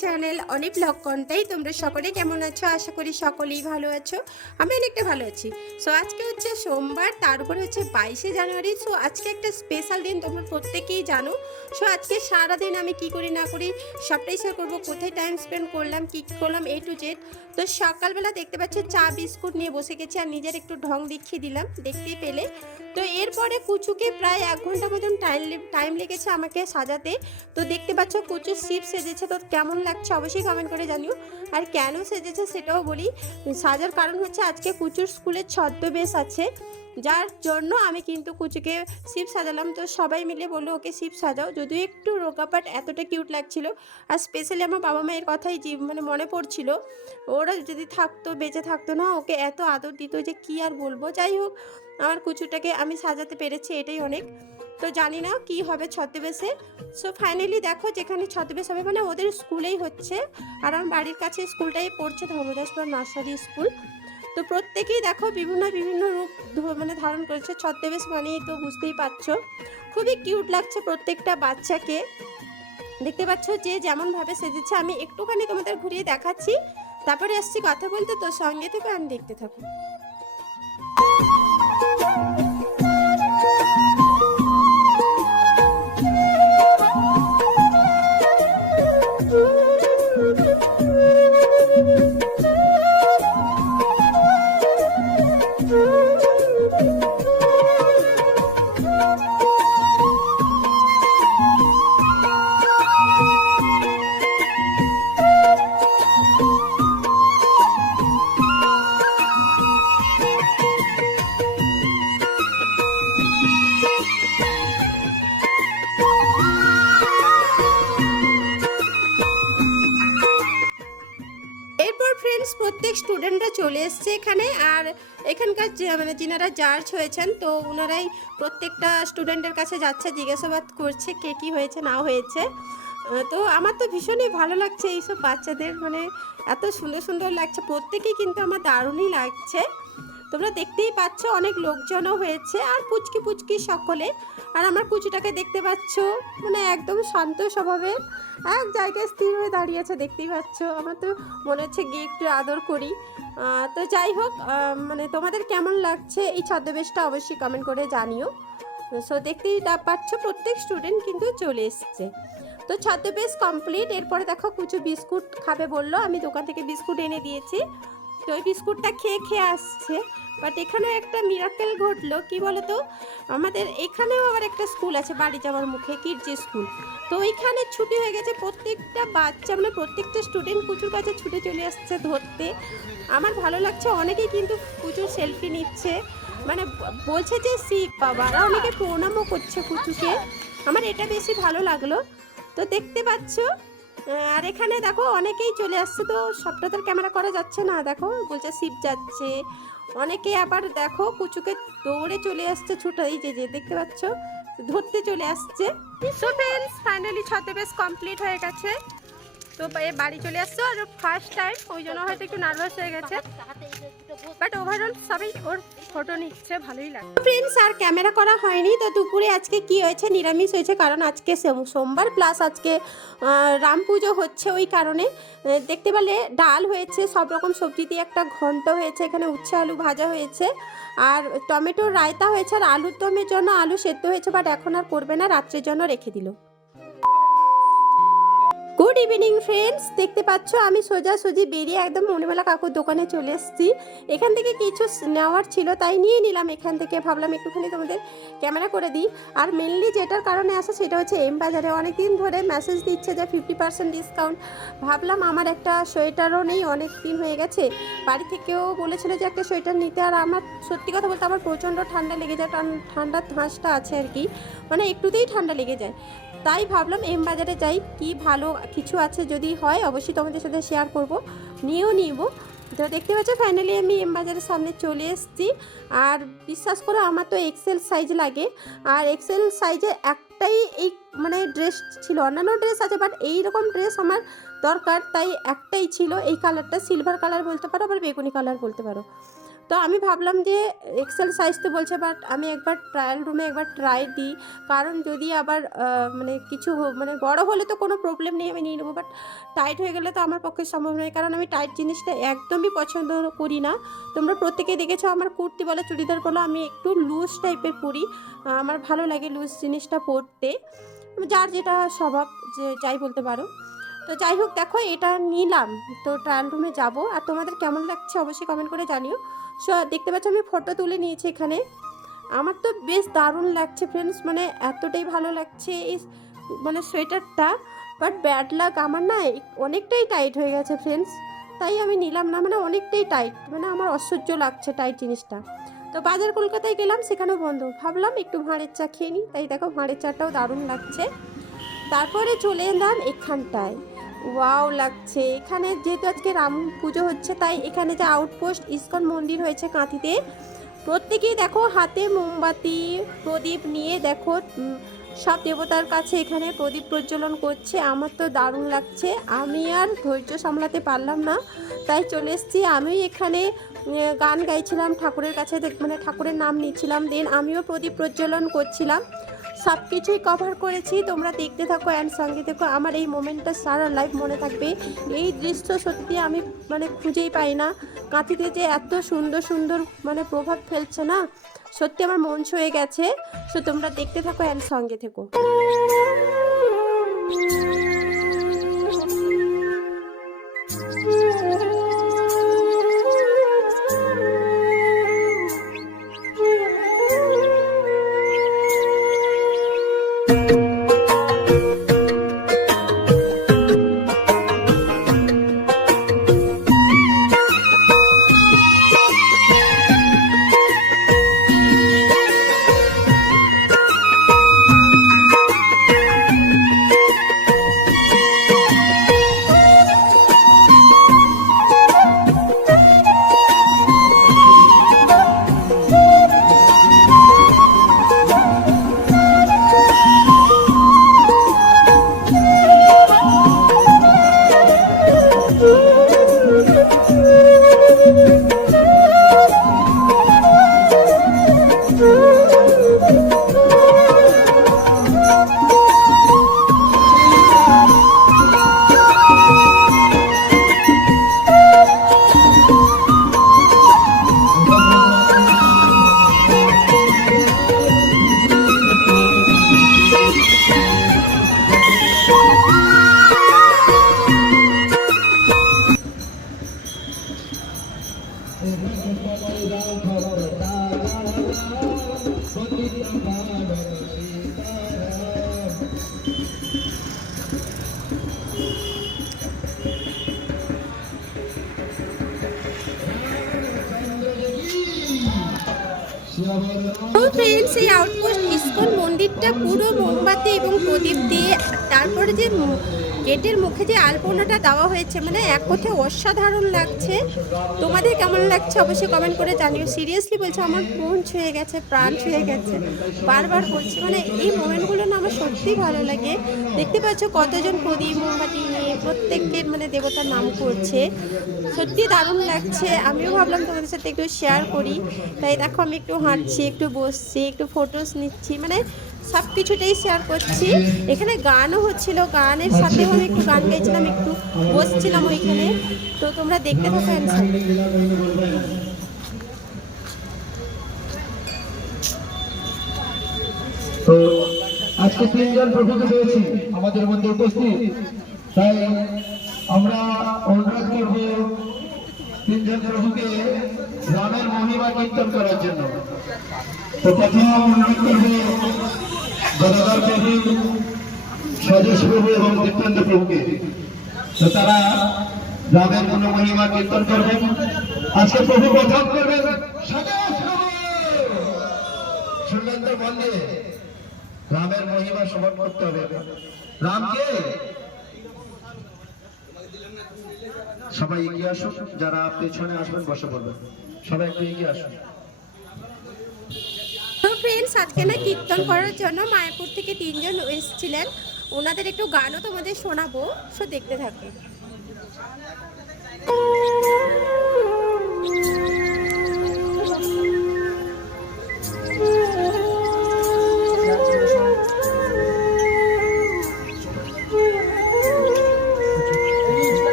Channel অনেক blog Contai তোমরা সকলে কেমন আছো? আশা করি সকলেই ভালো আছো। আমি অনেকটা ভালো আছি। সো আজকে হচ্ছে সোমবার তার উপরে হচ্ছে বাইশে জানুয়ারি। সো আজকে একটা স্পেশাল দিন, তোমরা প্রত্যেকেই জানো। সো আজকে সারাদিন আমি কি করি, না করি, সবটাই শেয়ার করব। কোথায় টাইম স্পেন্ড করলাম, কী কী করলাম এ টু জেড তো সকালবেলা দেখতে পাচ্ছ, চা, বিস্কুট নিয়ে বসে গেছি। আর নিজের একটু ঢং দেখিয়ে দিলাম দেখতেই পেলে। তো এরপরে কুচুকে প্রায় এক ঘণ্টা মতন টাইম টাইম লেগেছে আমাকে সাজাতে। তো দেখতে পাচ্ছ কুচুর শিপ সেজেছে, তো কেমন লাগছে অবশ্যই কমেন্ট করে জানিও। আর কেন সেজেছে সেটাও বলি, সাজার কারণ হচ্ছে আজকে কুচুর স্কুলে ছদ্মবেশ আছে। যার জন্য আমি কিন্তু কুচুকে শিপ সাজালাম, তো সবাই মিলে বলল, ওকে শিপ সাজাও। যদিও একটু রোগাপাট এতটা কিউট লাগছিল। আর স্পেশালি আমার বাবা মায়ের কথাই মানে মনে পড়ছিল। ওরা যদি থাকতো, বেঁচে থাকতো না, ওকে এত আদর দিত যে কি আর বলব? যাই হোক আমার কুচুটাকে আমি সাজাতে পেরেছি এটাই অনেক। তো জানি না কি হবে ছদ্মবেশে। সো ফাইনালি দেখো যেখানে ছদ্মবেশ হবে মানে ওদের স্কুলেই হচ্ছে। আর আমার বাড়ির কাছে স্কুলটাই পড়ছে ধর্মদাসপুর নার্সারি স্কুল। তো প্রত্যেকেই দেখো বিভিন্ন বিভিন্ন রূপ মানে ধারণ করেছে। ছদ্মবেশ মানেই তো বুঝতেই পারছ। খুবই কিউট লাগছে প্রত্যেকটা বাচ্চাকে। দেখতে পাচ্ছ যে যেমনভাবে সেজেছে। আমি একটুখানি তোমাদের ঘুরিয়ে দেখাচ্ছি। তারপরে আসছি কথা বলতে। তো সঙ্গে থেকে আমি দেখতে থাকো এরপর প্রত্যেক স্টুডেন্টরা চলে এসছে এখানে আর এখানকার মানে যিনারা জার্জ হয়েছেন, তো ওনারাই প্রত্যেকটা স্টুডেন্টের কাছে যাচ্ছে, জিজ্ঞাসাবাদ করছে কে কী হয়েছে না হয়েছে। তো আমার তো ভীষণই ভালো লাগছে এইসব বাচ্চাদের মানে এত সুন্দর সুন্দর লাগছে। প্রত্যেকেই কিন্তু আমার দারুণই লাগছে। তোমরা দেখতেই পাচ্ছ অনেক লোকজনও হয়েছে আর পুচকি পুচকি সকলে। আর আমার কুচুটাকে দেখতে পাচ্ছ মানে একদম শান্ত স্বভাবের এক জায়গায় স্থির হয়ে দাঁড়িয়ে আছে, দেখতেই পাচ্ছ। আমার তো মনে হচ্ছে গিয়ে একটু আদর করি। তো যাই হোক মানে তোমাদের কেমন লাগছে এই ছদ্মবেশটা অবশ্যই কমেন্ট করে জানিও। সো দেখতেই পাচ্ছ, প্রত্যেক স্টুডেন্ট কিন্তু চলে এসছে। তো ছদ্মবেশ কমপ্লিট এরপরে দেখো কুচু বিস্কুট খাবে বলল। আমি দোকান থেকে বিস্কুট এনে দিয়েছি। ওই বিস্কুটটা খেয়ে খেয়ে আসছে। বাট এখানেও একটা মিরাকেল ঘটলো, কি বলো তো আমাদের এখানেও আবার একটা স্কুল আছে, বাড়ি যাওয়ার মুখে কিডজি স্কুল তো ওইখানে ছুটি হয়ে গেছে, প্রত্যেকটা বাচ্চা মানে প্রত্যেকটা স্টুডেন্ট কুচুর কাছে ছুটে চলে আসছে ধরতে। আমার ভালো লাগছে, অনেকেই কিন্তু কুচুর সেলফি নিচ্ছে। মানে বলছে যে শিব বাবা। অনেকে প্রণামও করছে কুচুকে আমার এটা বেশি ভালো লাগল। তো দেখতে পাচ্ছ আর এখানে দেখো অনেকেই চলে আসছে তো, সবটা তো ক্যামেরা করা যাচ্ছে না। দেখো, বলছে শিব যাচ্ছে। অনেকে আবার দেখো কুচুকে দৌড়ে চলে আসছে ছুটে। এই যে যে, দেখতে পাচ্ছ? ধরতে চলে আসছে। সো ফাইনালি ছদ্মবেশ কমপ্লিট হয়ে গেছে। তো এ বাড়ি চলে আসছে আর ফার্স্ট টাইম ওই জন্য হয়তো একটু নার্ভাস হয়ে গেছে। বাট ওভারঅল সবাই ওর ফটো নিচ্ছে, ভালোই লাগে ফ্রেন্ডস আর ক্যামেরা করা হয়নি, তো দুপুরে আজকে কি হয়েছে? নিরামিষ হয়েছে, কারণ আজকে সোম- সোমবার প্লাস আজকে রাম পুজো হচ্ছে ওই কারণে। দেখতে পেলে ডাল হয়েছে, সব রকম সবজি দিয়ে একটা ঘন্ট হয়েছে, এখানে উচ্ছে আলু ভাজা হয়েছে। আর টমেটোর রায়তা হয়েছে, আর আলুর দমের জন্য আলু সেদ্ধ হয়েছে বাট এখন আর করবে না, রাত্রের জন্য রেখে দিল। গুড ইভিনিং ফ্রেন্ডস দেখতে পাচ্ছ, আমি সোজাসুজি বেরিয়ে একদম মনিমালা কাকুর দোকানে চলে এসেছি। এখান থেকে কিছু নেওয়ার ছিল, তাই নিয়ে নিলাম এখান থেকে। ভাবলাম একটুখানি তোমাদের ক্যামেরা করে দিই। আর মেনলি যেটার কারণে আসা সেটা হচ্ছে এম বাজারে অনেক দিন ধরে মেসেজ দিচ্ছে যে ফিফটি পার্সেন্ট ডিসকাউন্ট ভাবলাম আমার একটা সোয়েটারও নেই, অনেক দিন হয়ে গেছে। বাড়ি থেকেও বলেছিল যে একটা সোয়েটার নিতে। আর আমার, সত্যি কথা বলতে আমার প্রচণ্ড ঠান্ডা লেগে যায়। টান- ঠান্ডার ধাঁচটা আছে আর কি। মানে একটুতেই ঠান্ডা লেগে যায়। তাই ভাবলাম এম বাজারে যাই, কি ভালো কিছু আছে যদি হয় অবশ্যই তোমাদের সাথে শেয়ার করব। নিয়েও নিব। তো দেখতে পাচ্ছ ফাইনালি আমি এম বাজারের সামনে চলে এসেছি। আর বিশ্বাস করো আমার তো এক্সেল সাইজ লাগে। আর এক্সেল সাইজে একটাই এই মানে ড্রেস ছিল, অন্যান্য ড্রেস আছে বাট এই রকম ড্রেস আমার দরকার। তাই একটাই ছিল, এই কালারটা সিলভার কালার বলতে পারো, আবার বেগুনি কালার বলতে পারো। তো আমি ভাবলাম যে এক্সেল সাইজ তো বলছে বাট আমি একবার ট্রায়াল রুমে একবার ট্রাই দিই। কারণ যদি আবার মানে কিছু মানে বড় হলে তো কোনো প্রবলেম নেই, আমি নিয়ে নেব। বাট টাইট হয়ে গেলে তো আমার পক্ষে সম্ভব নয়, কারণ আমি টাইট জিনিসটা একদমই পছন্দ করি না। তোমরা প্রত্যেকেই দেখেছ আমার কুর্তি বলো, চুড়িদার বলো, আমি একটু লুজ টাইপের পরি। আমার ভালো লাগে লুজ জিনিসটা পরতে। যার যেটা স্বভাব, যে যাই বলতে পারো। তো যাই হোক, দেখো এটা নিলাম। তো ট্রায়াল রুমে যাব। আর তোমাদের কেমন লাগছে অবশ্যই কমেন্ট করে জানিও। দেখতে পাচ্ছ আমি ফটো তুলে নিয়েছি এখানে। আমার তো বেশ দারুণ লাগছে ফ্রেন্ডস মানে এতটাই ভালো লাগছে এই মানে সোয়েটারটা। বাট ব্যাড লাক আমার না অনেকটাই টাইট হয়ে গেছে ফ্রেন্ডস তাই আমি নিলাম না মানে অনেকটাই টাইট মানে আমার অসহ্য লাগছে টাইট জিনিসটা। তো বাজার কলকাতায় গেলাম, সেখানেও বন্ধ। ভাবলাম একটু ভাঁড়ের চা খেয়ে নিই তাই দেখো ভাঁড়ের চাটাও দারুণ লাগছে। তারপরে চলে এলাম এখানটায়। ওয়াও লাগছে। এখানে যেহেতু আজকে রাম পুজো হচ্ছে, তাই এখানে যে আউটপোস্ট ইস্কন মন্দির হয়েছে কাঁথিতে, প্রত্যেকেই দেখো হাতে মোমবাতি, প্রদীপ নিয়ে দেখো সব দেবতার কাছে এখানে প্রদীপ প্রজ্বলন করছে। আমার তো দারুণ লাগছে। আমি আর ধৈর্য সামলাতে পারলাম না, তাই চলে এসেছি। আমি এখানে গান গাইছিলাম, ঠাকুরের কাছে মানে ঠাকুরের নাম নিচ্ছিলাম। দেন আমিও প্রদীপ প্রজ্বলন করছিলাম। সব কিছুই কভার করেছি। তোমরা দেখতে থাকো অ্যান্ড সঙ্গে দেখো আমার এই মোমেন্টটা সারা লাইফ মনে থাকবে। এই দৃশ্য সত্যি আমি মানে খুঁজেই পাই না। কাঁথিতে যে এত সুন্দর সুন্দর মানে প্রভাব ফেলছে না? সত্যি আমার মন ছুঁয়ে গেছে। সো তোমরা দেখতে থাকো অ্যান্ড সঙ্গে থেকো। তো ফ্রেন্ডস এই আউটপোস্ট ইস্কন মন্দিরটা পুরো মোমবাতি এবং প্রদীপ দিয়ে তারপরে যে গেটের মুখে যে আলপনাটা দেওয়া হয়েছে মানে এক কথায় অসাধারণ লাগছে। তোমাদের কেমন লাগছে অবশ্যই কমেন্ট করে জানিও। সিরিয়াসলি বলছে, আমার মন ছুঁয়ে গেছে, প্রাণ ছুঁয়ে গেছে। বারবার বলছি মানে এই মোমেন্টগুলো না আমার সত্যিই ভালো লাগে। দেখতে পাচ্ছ কতজন প্রদীপ, মোমবাতি নিয়ে প্রত্যেকের মানে দেবতার নাম করছে। সত্যি দারুণ লাগছে। আমিও ভাবলাম তোমাদের সাথে একটু শেয়ার করি। তাই দেখো, আমি একটু হাঁটছি, একটু বসছি, একটু ফটোস নিচ্ছি। মানে সব কিছুটাই শেয়ার করছি। এখানে গানও হচ্ছিল, গানের সাথেও আমি একটু গান গাইছিলাম একটু বসছিলাম ওইখানে। তো তোমরা দেখতে থাকো আজকে তিনজন প্রভুকে পেয়েছি, আমাদের মধ্যে উপস্থিত। তাই আমরা অনুরোধ করব তিনজন প্রভুকে রামের মহিমা কীর্তন করার জন্য। তো প্রথম অনুরোধ করব গদাধর প্রভু স্বদেশ প্রভু এবং নিত্যান্ত প্রভুকে। তো তারা রামের মনো মহিমা কীর্তন করবেন। আজকে প্রভু প্রথম করবেন তো বললে রামের মহিমা স্মরণ করতে হবে। রামকে সবাই এগিয়ে আসুন, যারা পেছনে আসবেন, বসে পড়বেন। সবাই একটু এগিয়ে আসুন। ফ্রেন্ডস আজকে না কীর্তন করার জন্য মায়াপুর থেকে তিনজন এসেছিলেন। ওনাদের একটু গানও তোমাদের শোনাবো, সো দেখতে থাকো।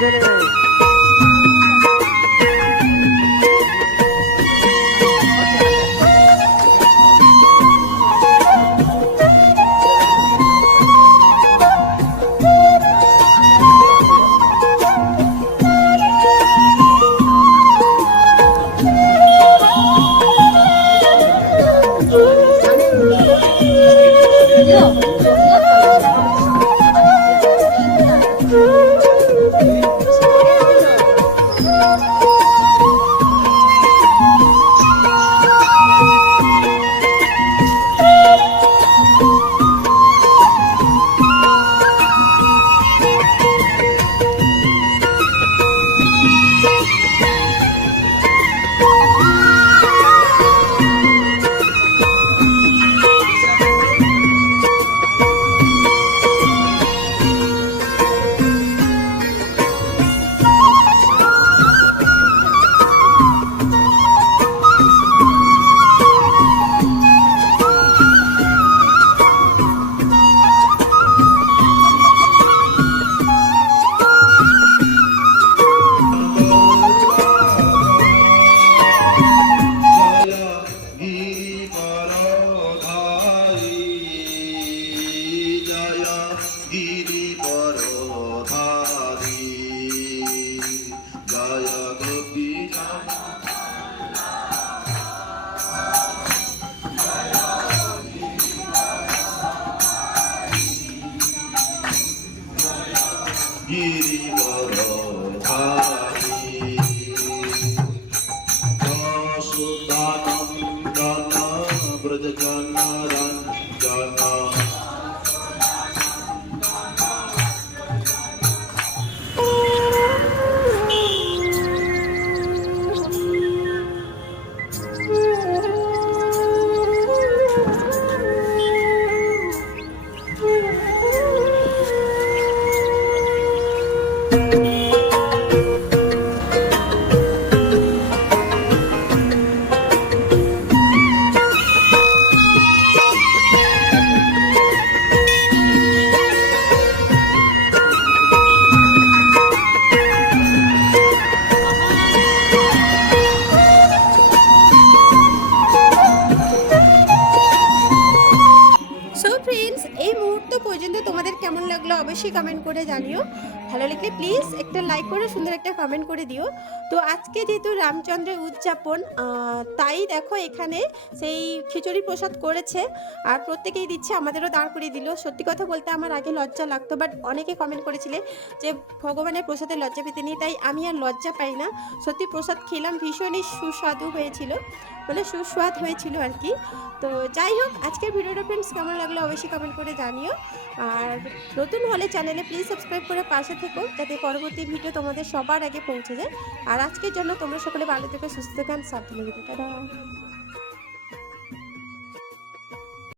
Ooh. Yeah. অবশ্যই কমেন্ট করে জানিও। ভালো লাগলে প্লিজ একটা লাইক করে, সুন্দর একটা কমেন্ট করে দিও। তো আজকে যেহেতু রামচন্দ্রের উদযাপন তাই দেখো এখানে সেই খিচুড়ি প্রসাদ করেছে আর প্রত্যেকেই দিচ্ছে, আমাদেরও দাঁড় করিয়ে দিল। সত্যি কথা বলতে আমার আগে লজ্জা লাগতো বাট অনেকে কমেন্ট করেছিলে যে ভগবানের প্রসাদে লজ্জা পেতে নেই, তাই আমি আর লজ্জা পাই না। সত্যি প্রসাদ খেলাম, ভীষণই সুস্বাদু হয়েছিল মানে সুস্বাদ হয়েছিল আর কি। তো যাই হোক, আজকের ভিডিওটা ফ্রেন্ডস কেমন লাগল অবশ্যই কমেন্ট করে জানিও। আর নতুন হলে চ্যানেলে প্লিজ সাবস্ক্রাইব করে পাশে থেকো, যাতে পরবর্তী ভিডিও তোমাদের সবার আগে পৌঁছে যায়। আর আজকের জন্য তোমরা সকলে ভালো থেকে সুস্থ থাকেন সাবধানে। টাটা